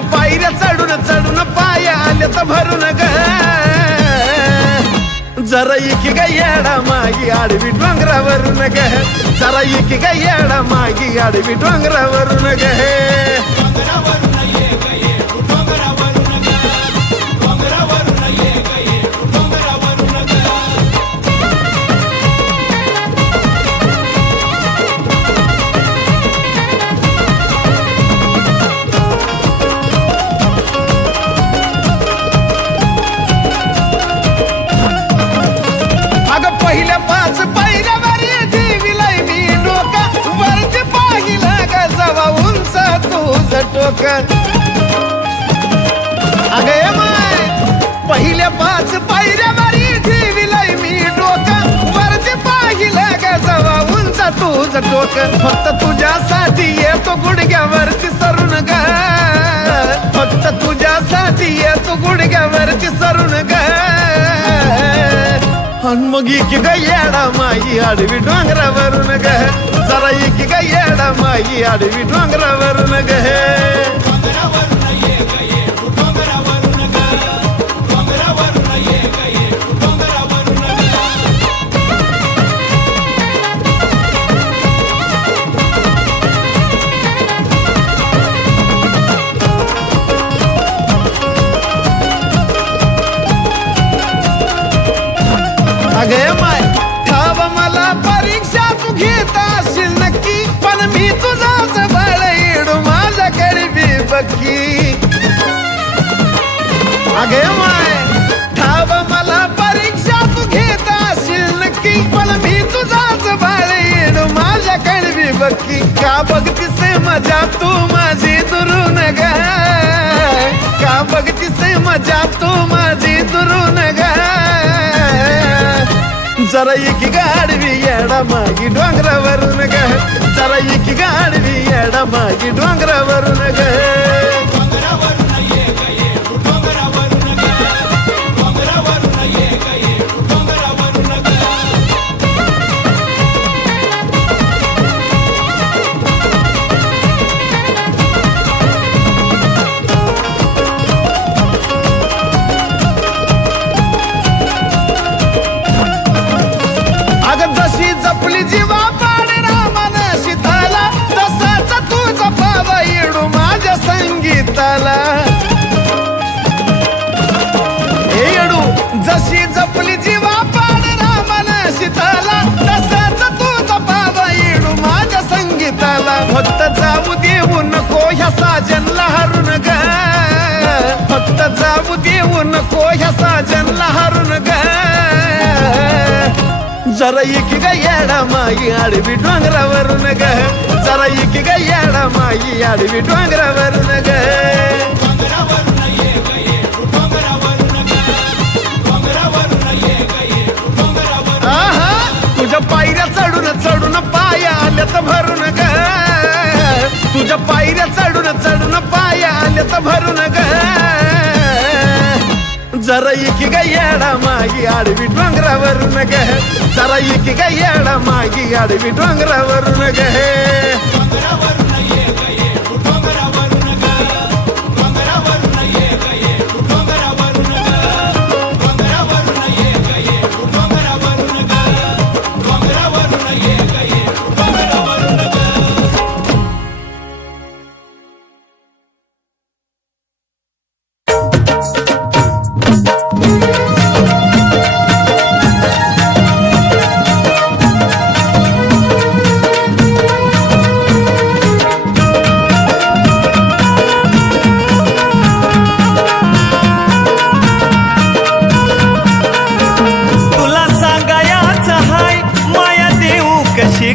तुझ्या पायऱ्या चढून चढून पाय आल्यात भरून ग जरा इकी ग येडा मागी आडवी डोंगरावरून ग जरा इकी ग येडा मागी आडवी डोंगरावरून ग पहिल्या पाच पायऱ्यावर देवीलाय मी डोका वरती पाहिला ग जवा उंच तुझं टोक अगे माय पहिल्या पाच पायऱ्यावर देवीलाय मी डोका वरती पाहिला ग जवा उंच तुझं टोक फक्त तुझ्यासाठी येतो गुडघ्यावरती सरून ग फक्त तुझ्यासाठी येतो गुडघ्यावरती सरून ग मग इकी ग येडा माई आडवी डोंगरावरून ग जरा इकी ग येडा माई आडवी डोंगरावरून ग अगे माय ठाव मला परीक्षा तू घेत असेल नक्की पण मी तुझाच बाळ येडू माझ्याकडे बी बक्की अगे माय ठाव मला परीक्षा तू घेत असेल नक्की पण मी तुझाच बाळ येडू माझ्याकडे बी बक्की का बघतीस मजा तू माझी दुरून ग का बघतीस मजा तू माझी दुरून ग जरा इकी गाडवी येडा मागी डोंगरावरून ग जरा इकी गाडवी येडा मागी डोंगरावरून ग जपली जीवा पाड रामान सीताला तसाच तुझा पावा येडू माझ्या संगीताला हे येडू जशी जपली जीवा पाड रामान सीताला तसाच तुझा पावा येडू माझ्या संगीताला फक्त जाऊ देऊ नको ह्या साजनला हरून ग फक्त जाऊ देऊ नको ह्या साजनला हरून ग जरा इकी ग येडा माई आडवी डोंगरावरून ग जरा इकी ग येडा माई आडवी डोंगरावरून ग आहा तुझ्या पायऱ्या चढून चढून पाय आल्यात भरून ग तुझ्या पायऱ्या चढून चढून पाय आल्यात भरून ग जरा इकी ग येडा मागी आडवी डोंगरावरून ग जरा इकी ग येडा मागी आडवी डोंगरावरून ग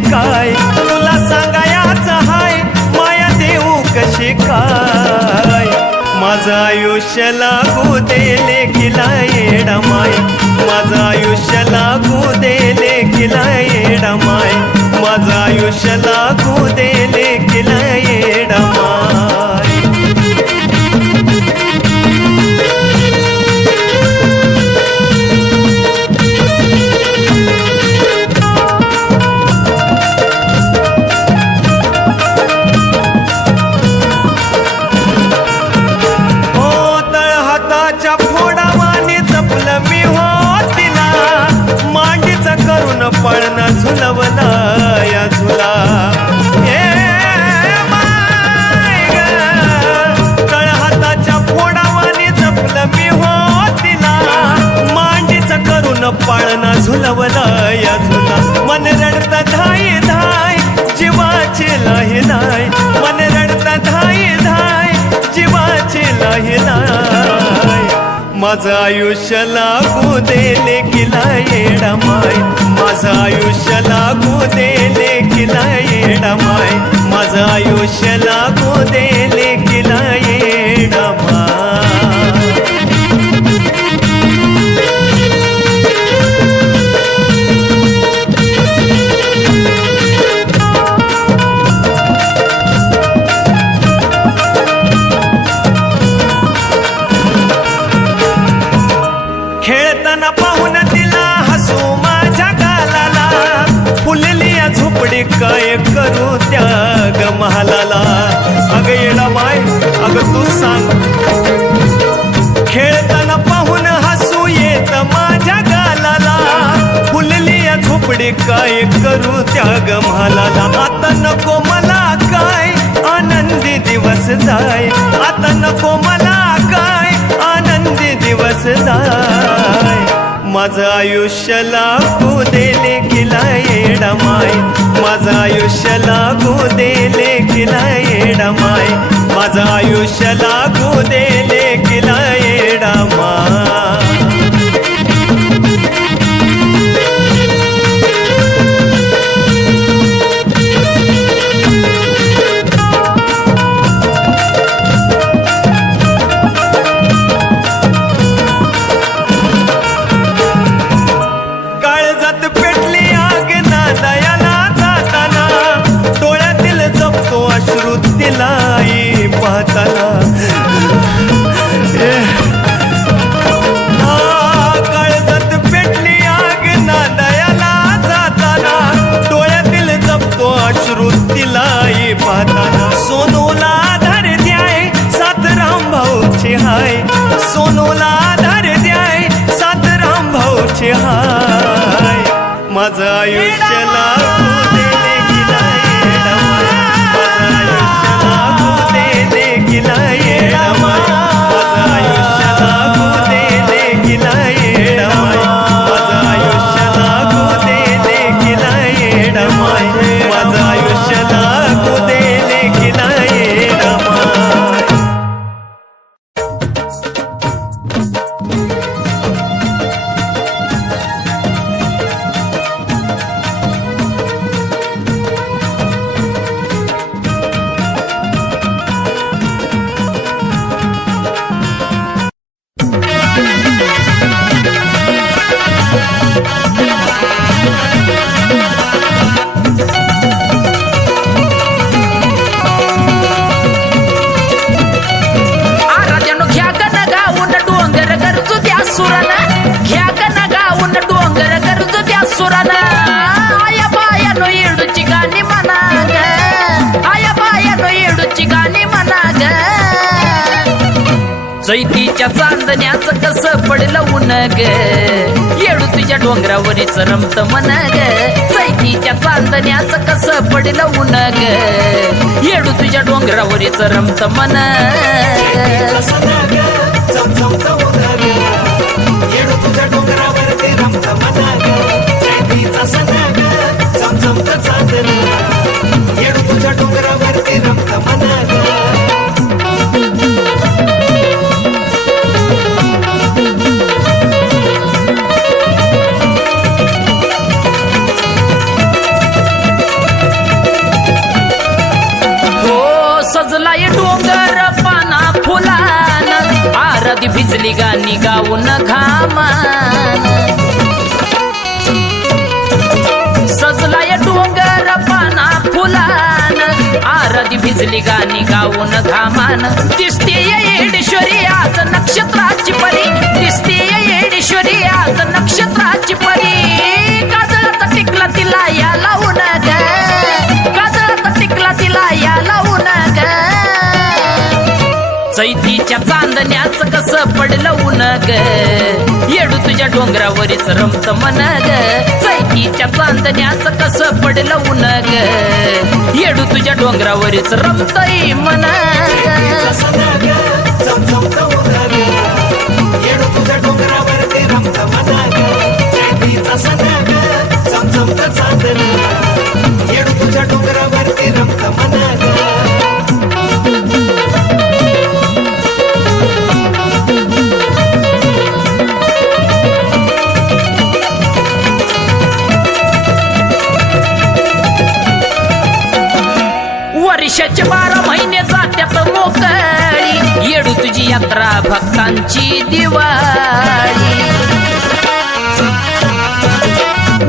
काय तुला सांगायचं हाय माया देऊ कशी काय माझं आयुष्य लागू देले किला येडा माय माझं आयुष्य लागू देले किला येडा माय माझं आयुष्य लागू देले किला येडा माय पाळणा झुलवला या झुला तळहाताच्या फोडावाने जपलं मी हो तिला मांडीचा करून पाळणा झुलवला या झुला मन रडता धाय धाय जीवाची लाही लाय मन रडता धाय धाय जीवाची लाही लाय माझं आयुष्य लागू देले किला येडा माय माझं आयुष्य लागू देले किला येडा माय माझं आयुष्य लागू देले किला येडा माय खेळताना पाहून तिला हसू माझ्या गालाला फुलली या झोपडी काय करू त्या ग महालाला अग येडा माय अग तू सांग खेळताना पाहून हसू येत माझ्या गालाला फुलली या झोपडी काय करू त्या ग महालाला आता नको मला काय आनंदी दिवस जाय आता नको मला काय आनंदी दिवस जाय माझं आयुष्य लागू देले किला येडा माय माझं आयुष्य लागू देले किला येडा माय माझं आयुष्य लागू देले किला येडा माय काळजात पेटली आग ना दयाला जाताना डोळ्यातील जपतो अश्रू तिलाई पाहताना सोनूला आधार द्याय सात राम भाऊची हाय सोनूला आधार द्याय सात राम भाऊची हाय माझं आयुष्य लागू देले किला येडा माझं आयुष्य लागू देले किला येडा माझं आयुष्य लागू देले किला येडा माझं आयुष्य लागू देले किला येडा माझं आयुष्य लागू देले किला येडा चैतीच्या चांदण्याचं कसं पडलं ऊन ग येडू तुझ्या डोंगरावरीच रमत मन ग चैतीच्या चांदण्याचं कसं पडलं ऊन ग येडू तुझ्या डोंगरावरीच रमत मन सजलाय डोंगर पाना फुलान आरती भिजली गाणी गाऊन घामान सजलाय डोंगर पाना फुलान आरती भिजली गाणी गाऊन घामान दिसते येडेश्वरी आज नक्षत्राची परी दिसते येडेश्वरी आज नक्षत्राची परी काजळाचा टिकला तिला या लावून ग काजळाचा टिकला तिला या लावून ग चैती चैतीच्या चांदण्याच कसं पडलं ऊन ग येडू तुझ्या डोंगरावरीच रमत मन ग चैतीच्या चांदण्याच कसं पडलं ऊन ग येडू तुझ्या डोंगरावरीच रमतई मन तुझ्या डोंगरावरती रमत मना वर्षाचे 12 महिने जात्यात मोकळी येडू तुझी यात्रा भक्तांची दिवाळी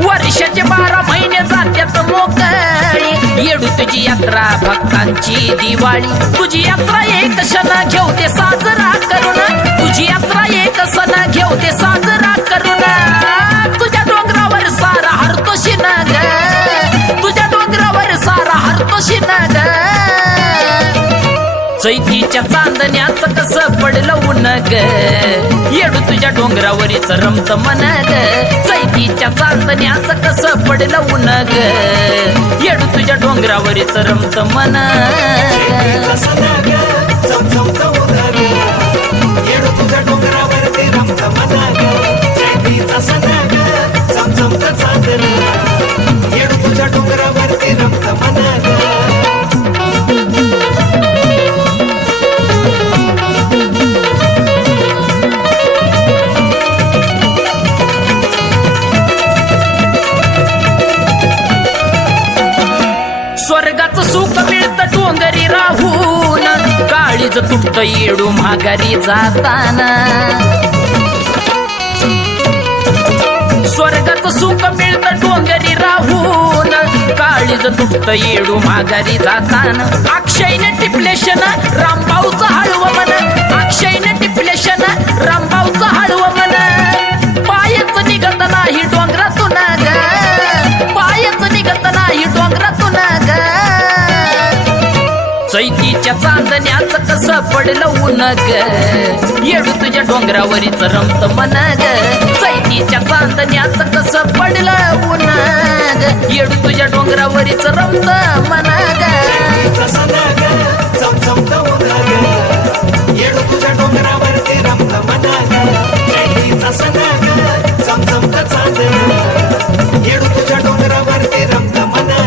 वर्षाचे 12 महिने जात्यात मोकळी येडू तुझी यात्रा भक्तांची दिवाळी तुझी यात्रा एक सण घेऊ दे साजरा करून तुझी यात्रा एक सण घेऊ दे साजरा करून तुझ्या डोंगरावर सारा हरतोशी ना ग तुझ्या डोंगरावर सारा हरतोशी ना ग चैतीच्या चांदण्याच कसं पडलं ऊन ग येडू तुझ्या डोंगरावरीच रमत मन ग चैतीच्या चांदण्याच कसं पडलं ऊन ग येडू तुझ्या डोंगरावरीच रमत मन येडू तुझ्या डोंगरावरती रमत मना चैतीचा सणाग चमचमत चांदण येडू तुझ्या डोंगरावरती रमत मना स्वर्गाचं सुख मिळतं डोंगरी राहून काळीज तुटत येडू माघारी जाताना स्वर्गाचं सुख मिळतं डोंगरी राहून काळीज तुटत येडू माघारी जाताना अक्षयने टिपलेशन रामभाऊचं हळव मन अक्षयने टिपलेशन रामभाऊचं हळव मन पायच निघत नाही डोंगरातून ग पायच निघत नाही डोंगरातून ग चैतीच्या चांदण्याच कसं पडलं ऊन ग येडू तुझ्या डोंगरावरीच रमत मन ग चैतीच्या चांदण्याच कसं पडलं ऊन ग येडू तुझ्या डोंगरावरीच रमत मन ग येडू तुझ्या डोंगरावरती रमत मना चैतीचा सणाग चमचमत चांदण येडू तुझ्या डोंगरावरती रमत मना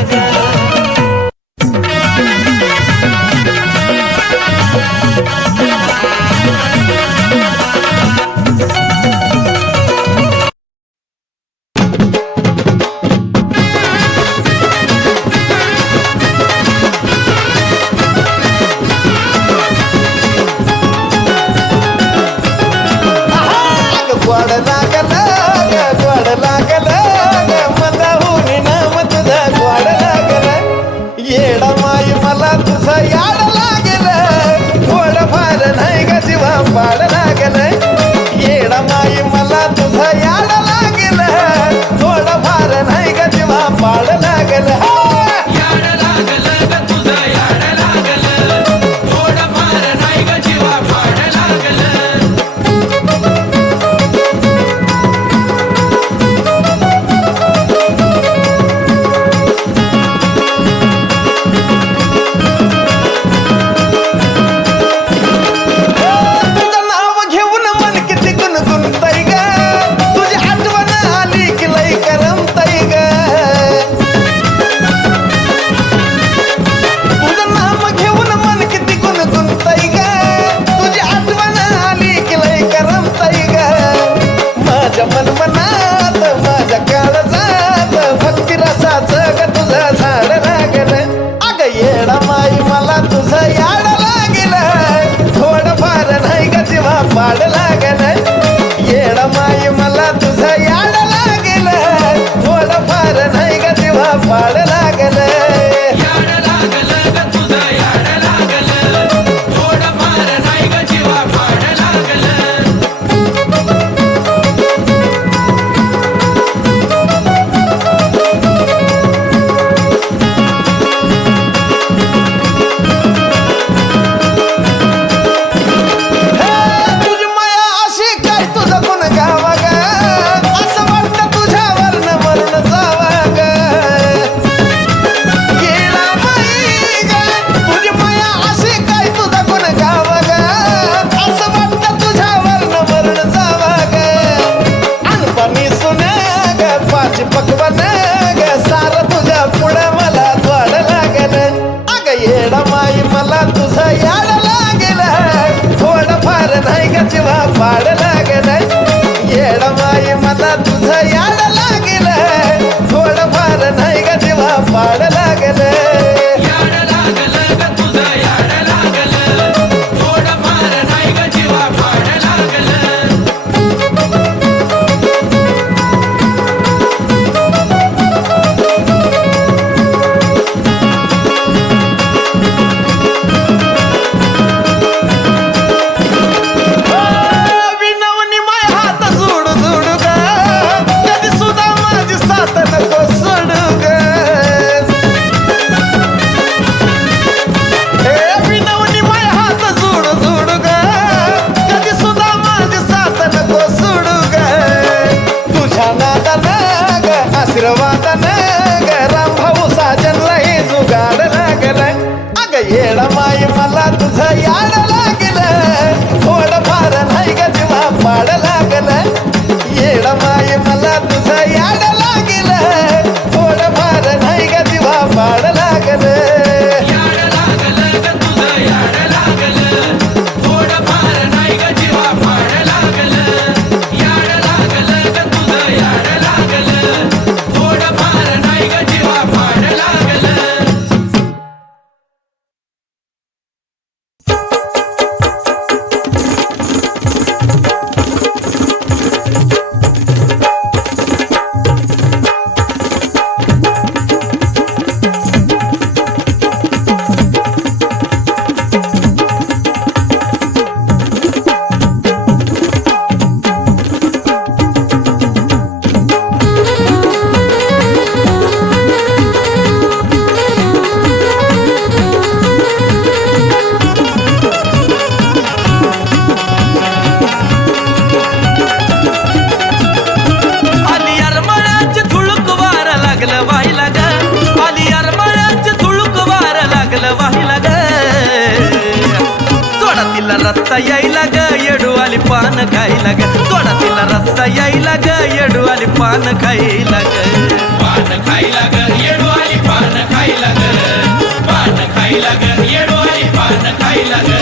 खायला ग पान खायला ग येडवाली पान खायला ग पान खायला ग येडवाली पान खायला ग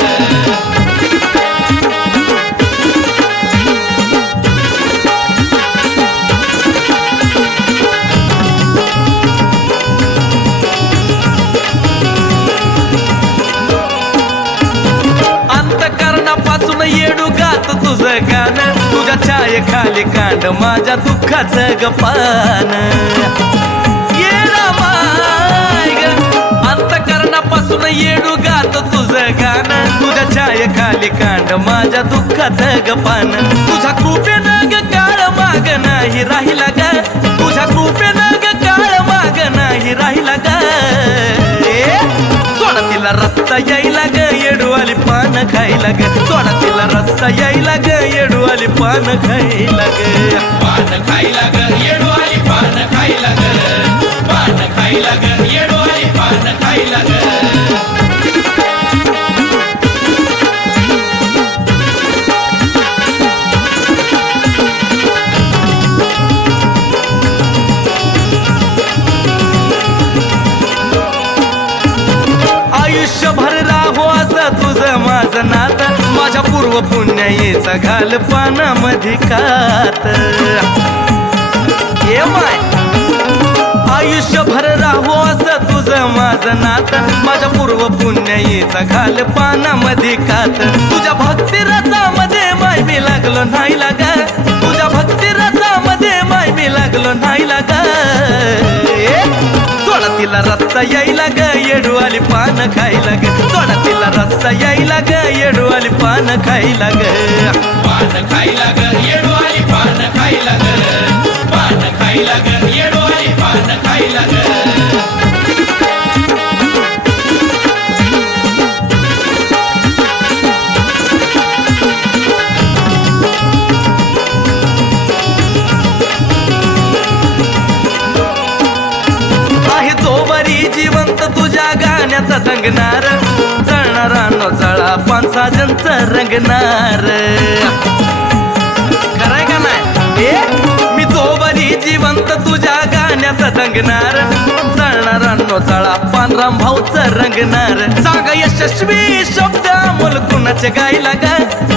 अंतकरणापासून येडू गात तुझं गाणं तुझ्या छाये खाली कांड माझ्या दुःखाचं गपान अंतकरणापासून येडू गात तुझं गाणं तुझ्या छाये खाली कांड माझ्या दुःखाचं गपान तुझ्या कृपेनं ग काळ माग नाही राहिला ग तुझ्या कृपेनं ग काळ माग नाही राहिला ग सोडा तिला रस्ता यायला ग येडवाली पान खायला ग सोडा तिला रस्ता यायला ग येडवाली पान खायला ग पान खायला ग येडवाली पान खायला ग पान खायला ग येडवाली पान खायला ग आयुष्यभर राहो असं तुझं माझं नात माझ्या पूर्व पुण्याईचा घाल पानामध्ये कात ये माय आयुष्यभर राहो असं तुझं माझं नात माझ्या पूर्व पुण्याईचा घाल पानामध्ये कात तुझ्या भक्ती रसामध्ये माय मी लागलो नाही लाग तुझ्या भक्ती रसामध्ये माय मी लागलो नाही लाग सोडा तिला रस्ता यायला ग येडवाली पान खायला ग सोडा तिला रस्ता यायला ग येडवाली पान खायला ग पान खायला ग येडवाली पान खायला ग पान खायला ग येडवाली पान खायला ग जिवंत तुझ्या गाण्याचा रंगणार जळणारा जळा पानसाजनचं रंगणार खरंय का नाही मी जोबरी जिवंत तुझ्या गाण्याचा रंगणार जळणारा जळा पानराम भाऊचं रंगणार सांगा यशस्वी शब्द अमोल कुणाचे गायला ग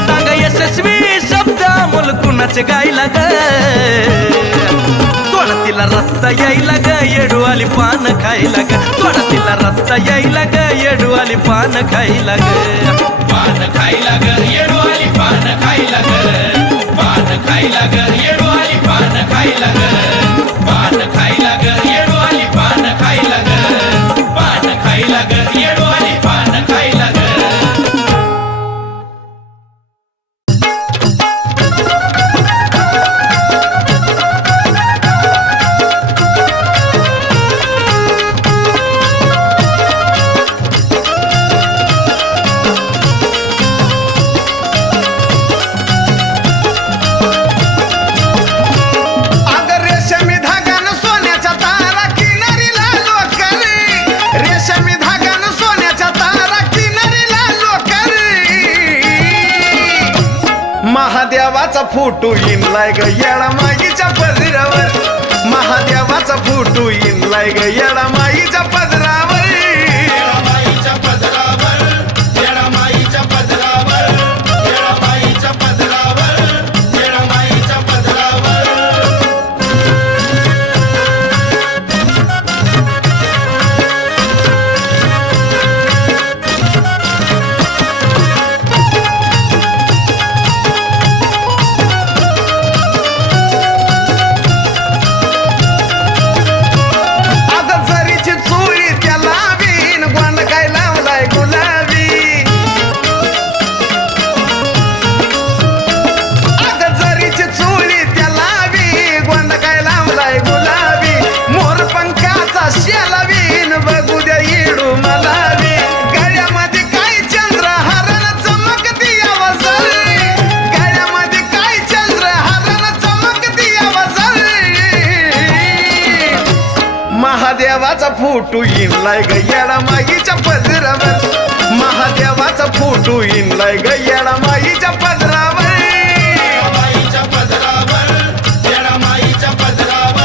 सांगा यशस्वी शब्द अमोल कुणाचे गायला ग सोडा तिला रस्ता यायला ग येडवाली पान खायला ग सोडा तिला रस्ता यायला ग येडवाली पान खायला ग पान खायला ग येडवाली पान खायला ग पान खायला ग येडवाली पान खायला ग पान खायला ग येडवाली पान खायला ग पान खायला ग येडवाली पान खायला ग महादेवाचा फोटो इनलाय ग येडा माईच्या पदरावर महादेवाचा फोटो इनलाय ग येडा माईच्या पदरावर येडामाईच्या पदरावर येडामाईच्या पदरावर येडामाईच्या पदरावर येडामाईच्या पदरावर महादेवाचा फोटो इनलाय ग येडा माईच्या पदरावर महादेवाचा फोटो इनलाय ग येडा माईच्या पदरावर येडामाईच्या पदरावर येडामाईच्या पदरावर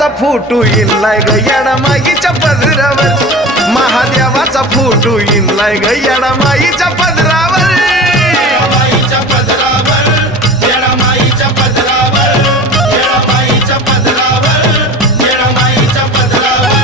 महादेवाचा फोटो इनलाय ग येडामाईच्या पदरावर महादेवाचा फोटो इनलाय ग येडामाईच्या पदरावर येडामाईच्या पदरावर येडामाईच्या पदरावर येडामाईच्या पदरावर येडामाईच्या पदरावर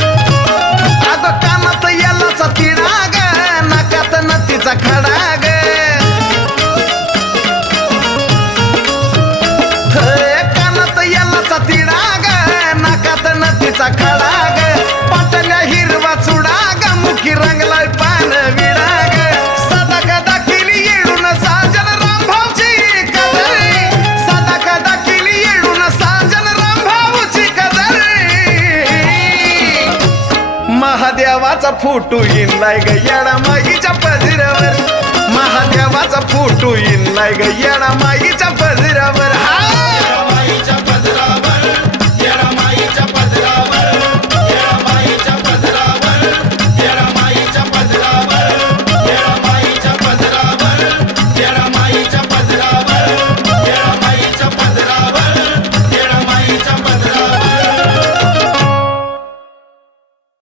अगं कानात यालाचा तिडा ग नाकात नतीचा खडा ग कानात यालाचा तिडा ग नाकात नतीचा खडा ग पाटल्या हिरवा चुडा ग मुखी रंगलाय पान विडा ग सदा कदा केली येडून साजन रामभाऊची कदर सदा कदा केली येडून साजन रामभाऊची कदर महादेवाचा फोटो इनलाय ग येडामाईच्या पदरावर महादेवाचा फोटो इनलाय ग येडामाईच्या पदरावर